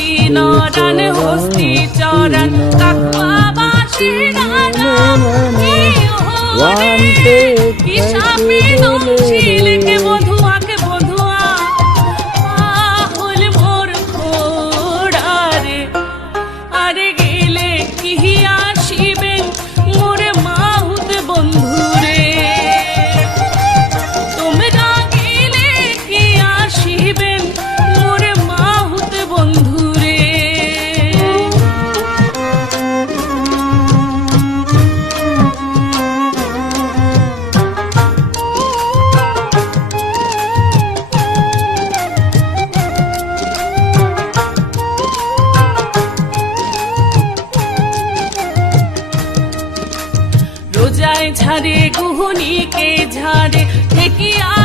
হস্তি নরান হস্তি চরণ কাকবাসী রাজা কি সাপে শিলকে বধুয়াকে বধুয়া হল মোর খোড়ারে আরে গেলে কি আসিবেন মোর মাহুত বন্ধুরে তোমরা গেলে কি আসিবেন মোর মাহুত বন্ধুরে রোজায় ঝাড়ে গুহনিকে ঝাড়ে ঠেকিয়া